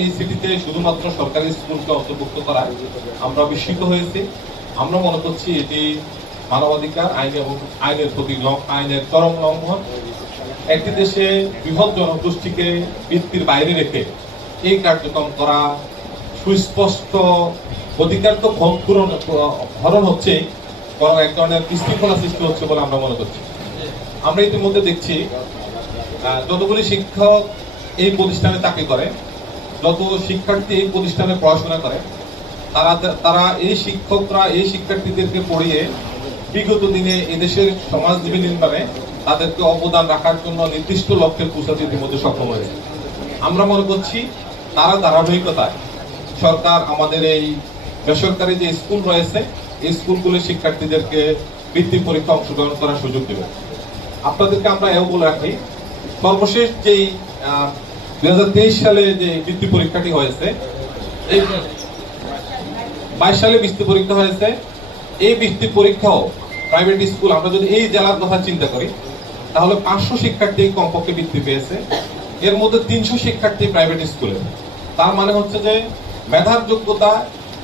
এই সিটিতে শুধুমাত্র সরকারি স্কুলকে অন্তর্ভুক্ত করায় আমরা বিস্মিত হয়েছি। আমরা মনে করছি এটি মানবাধিকার আইন এবং আইনের প্রতি আইনের চরম লঙ্ঘন। একটি দেশে বৃহৎ জনগোষ্ঠীকে ভিত্তির বাইরে রেখে এই কার্যক্রম করা সুস্পষ্ট অধিকার তো হরণ হচ্ছে, বরং এক ধরনের বিশৃঙ্খলা সৃষ্টি হচ্ছে বলে আমরা মনে করছি। আমরা ইতিমধ্যে দেখছি যতগুলি শিক্ষক এই প্রতিষ্ঠানে চাকরি করে, যত শিক্ষার্থী এই প্রতিষ্ঠানে পড়াশোনা করে, তারা এই শিক্ষকরা এই শিক্ষার্থীদেরকে পড়িয়ে বিগত দিনে এদেশের সমাজজীবী নির্মাণে তাদেরকে অবদান রাখার জন্য নির্দিষ্ট লক্ষ্যে পৌঁছাতে ইতিমধ্যে সক্ষম হয়েছে। আমরা মনে করছি তারা ধারাবাহিকতায় সরকার আমাদের এই বেসরকারি যে স্কুল রয়েছে এই স্কুলগুলির শিক্ষার্থীদেরকে বৃত্তি পরীক্ষা অংশগ্রহণ করার সুযোগ দেবে। আপনাদেরকে আমরা এও বলে রাখি, সর্বশেষ যেই 2023 সালে যে বৃত্তি পরীক্ষাটি হয়েছে, এই 22 সালে বৃত্তি পরীক্ষা হয়েছে, এই বৃত্তি পরীক্ষাও প্রাইভেট স্কুল, আমরা যদি এই জেলার কথা চিন্তা করি তাহলে 500 শিক্ষার্থী কমপক্ষে বৃত্তি পেয়েছে, এর মধ্যে 300 শিক্ষার্থী প্রাইভেট স্কুলে। তার মানে হচ্ছে যে মেধার যোগ্যতা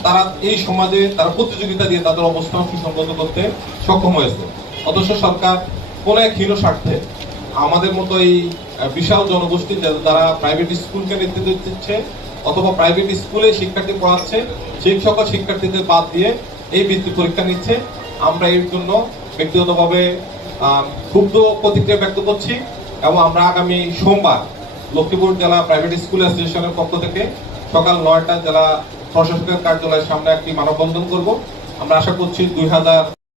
তারা এই সমাজে তারা প্রতিযোগিতা দিয়ে তাদের অবস্থান সুসংগত করতে সক্ষম হয়েছে। অথচ সরকার কোন এক হীন স্বার্থে আমাদের মতো এই বিশাল জনগোষ্ঠী যারা প্রাইভেট স্কুলকে নেতৃত্ব দিচ্ছে অথবা প্রাইভেট স্কুলে শিক্ষার্থী পড়াচ্ছে সেই সকল শিক্ষার্থীদের বাদ দিয়ে এই বৃত্তি পরীক্ষা নিচ্ছে। আমরা এর জন্য ব্যক্তিগতভাবে ক্ষুব্ধ প্রতিক্রিয়া ব্যক্ত করছি এবং আমরা আগামী সোমবার লক্ষ্মীপুর জেলা প্রাইভেট স্কুল অ্যাসোসিয়েশনের পক্ষ থেকে সকাল 9টায় জেলা প্রশাসকের কার্যালয়ের সামনে একটি মানববন্ধন করব। আমরা আশা করছি 2000